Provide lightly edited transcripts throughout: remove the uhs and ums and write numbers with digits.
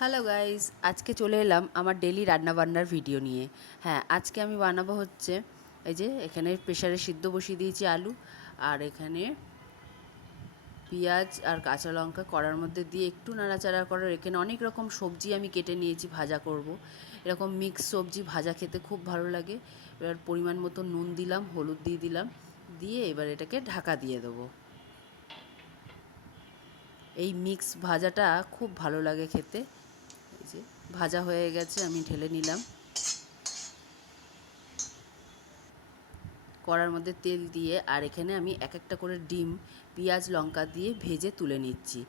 Hello guys, আজকে চলে এলাম আমার ডেলি রান্নাবান্নার ভিডিও নিয়ে। হ্যাঁ, আজকে আমি বানাবো হচ্ছে এই যে এখানে প্রেসারে সিদ্ধ বসিয়ে দিয়েছি আলু, আর এখানে পেঁয়াজ আর কাঁচা লঙ্কা কড়ার মধ্যে দিয়ে একটু নাড়াচাড়া করার, এখানে অনেক রকম সবজি আমি কেটে নিয়েছি, ভাজা করব। এরকম মিক্স সবজি ভাজা খেতে খুব ভালো লাগে। এবার পরিমাণ মতো নুন দিলাম, হলুদ দিয়ে দিলাম, দিয়ে এবার এটাকে ঢাকা দিয়ে দেবো। এই মিক্স ভাজাটা খুব ভালো লাগে খেতে। এই যে ভাজা হয়ে গেছে, আমি ঢেলে নিলাম। কড়ার মধ্যে তেল দিয়ে আর এখানে আমি এক একটা করে ডিম পেঁয়াজ লঙ্কা দিয়ে ভেজে তুলে নিচ্ছি।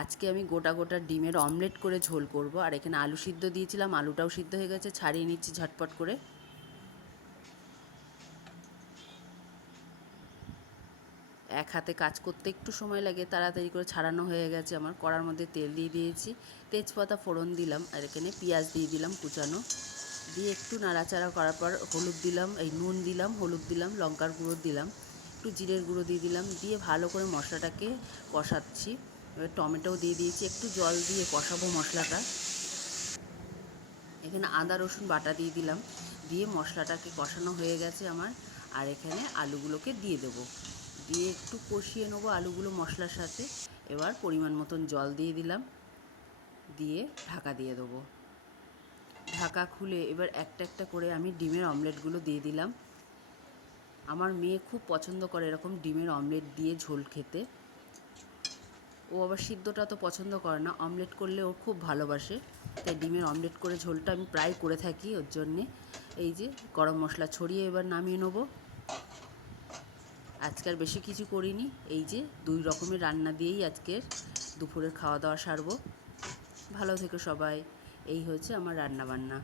আজকে আমি গোটা গোটা ডিমের অমলেট করে ঝোল করব। আর এখানে আলু সিদ্ধ দিয়েছিলাম, আলুটাও সিদ্ধ হয়ে গেছে, ছাড়িয়ে নিচ্ছি ঝটপট করে। এক হাতে কাজ করতে একটু সময় লাগে, তাড়াতাড়ি করে ছাড়ানো হয়ে গেছে আমার। কড়ার মধ্যে তেল দিয়ে দিয়েছি, তেজপাতা ফোড়ন দিলাম, আর এখানে পেঁয়াজ দিয়ে দিলাম কুচানো, দিয়ে একটু নাড়াচাড়া করার পর হলুদ দিলাম, এই নুন দিলাম, হলুদ দিলাম, লঙ্কার গুঁড়ো দিলাম, একটু জিরের গুঁড়ো দিয়ে দিলাম, দিয়ে ভালো করে মশলাটাকে কষাচ্ছি। এবার টমেটোও দিয়ে দিয়েছি, একটু জল দিয়ে কষাবো মশলাটা। এখানে আদা রসুন বাটা দিয়ে দিলাম, দিয়ে মশলাটাকে কষানো হয়ে গেছে আমার। আর এখানে আলুগুলোকে দিয়ে দেবো, দিয়ে একটু কষিয়ে নেবো আলুগুলো মশলার সাথে। এবার পরিমাণ মতন জল দিয়ে দিলাম, দিয়ে ঢাকা দিয়ে দেবো। ঢাকা খুলে এবার একটা একটা করে আমি ডিমের অমলেটগুলো দিয়ে দিলাম। আমার মেয়ে খুব পছন্দ করে এরকম ডিমের অমলেট দিয়ে ঝোল খেতে। ও আবার সিদ্ধটা তো পছন্দ করে না, অমলেট করলে ও খুব ভালোবাসে। তাই ডিমের অমলেট করে ঝোলটা আমি প্রায় করে থাকি ওর জন্যে। এই যে গরম মশলা ছড়িয়ে এবার নামিয়ে নেবো। আজকে আর বেশি কিছু করিনি, এই যে 2 রকমের রান্না দিয়েই আজকের দুপুরের খাওয়া দাওয়া সারবো। ভালো থেকো সবাই। এই হচ্ছে আমার রান্না বান্না।